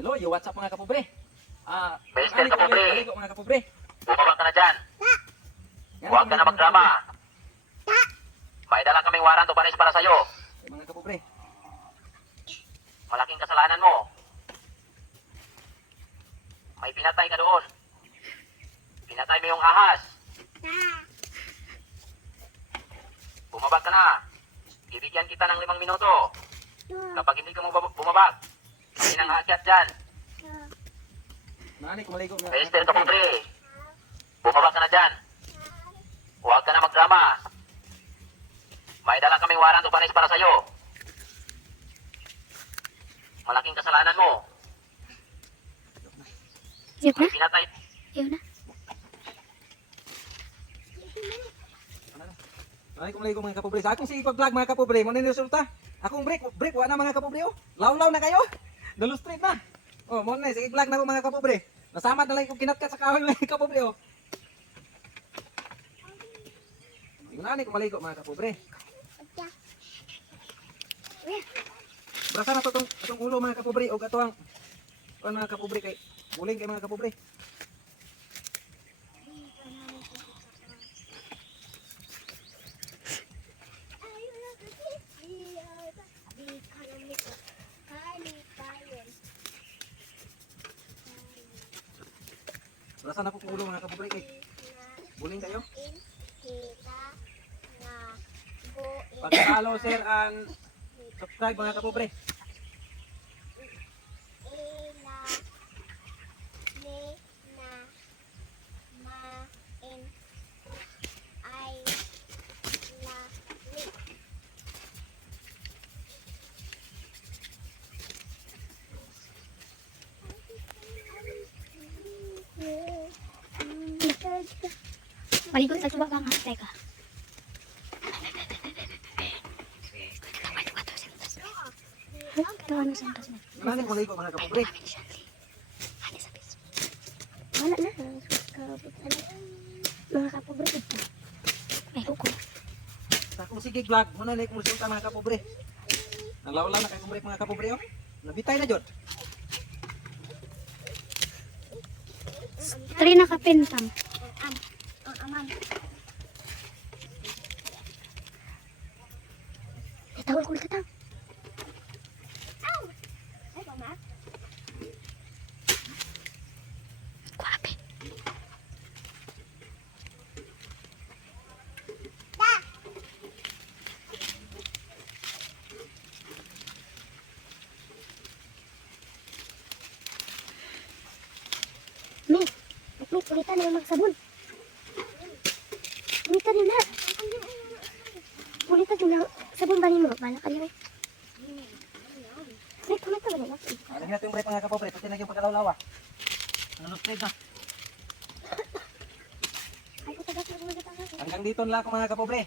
Hello, you what's up mga kapobre? Mister Kapobre. Maligo mga kapobre. Bumaba ka na dyan. Yan, Huwag ka na mga magdrama. kapobre. May dala kaming warrant o panis para sa'yo. Mga kapobre. Malaking kasalanan mo. May pinatay ka doon. Pinatay mo yung ahas. Bumaba ka na. Ibigyan kita ng 5 minuto. Kapag hindi ka bumaba, kami nang aakyat dyan. Nani, kumaligo nga. Mister Kapobre, bumaba ka na dyan. Huwag ka na magdrama. May dala kaming warrant o panis para sa'yo. Malaking kasalanan mo. Yun na? May pinatay. Yun na? Nani, kumaligo mga kapobre. Sa akong sige pag-vlog mga kapobre, mo na yung resulta. Akong break, wala na mga kapobre oh. Law-law na kayo. Dalo straight na. Oh, mo na, sige vlog na ko mga kapobre. Nasamad na lang kung kinatkat sa kahoy mga kapobre oh. Nani, kumaligo mga kapobre. Brasa na to itong ulo mga kapobre o gato ang mga kapobre kay buling kay mga kapobre. Brasa na po ulo mga kapobre kay buling kayo. Pag-follow, share, and subscribe mga kapobre. Maligo sa suba bang hantay ka? Ito ano sa kasi. Nani, kumaligo mga kapobre. Wala na. Mga kapobre ito. May kuko. Sa akong sige vlog, muna na yung resulta mga kapobre. Nalaw-law na kayo kumbreak mga kapobre oh. Nabitay na jud. Tari na kapintang. Tawag ko tatang. Kuwapi. Mi, ulitan na yung magsabon. Ulitan nyo na. Ulitan nyo na. Sabon ba niyo? Bala ka niyo. May kumita ba nila? Lagi natin yung break mga kapobre, pati na yung pagkalaw-lawa. Ano straight na. Ay, kutagas na mga tatang. Hanggang dito na lang ako mga kapobre.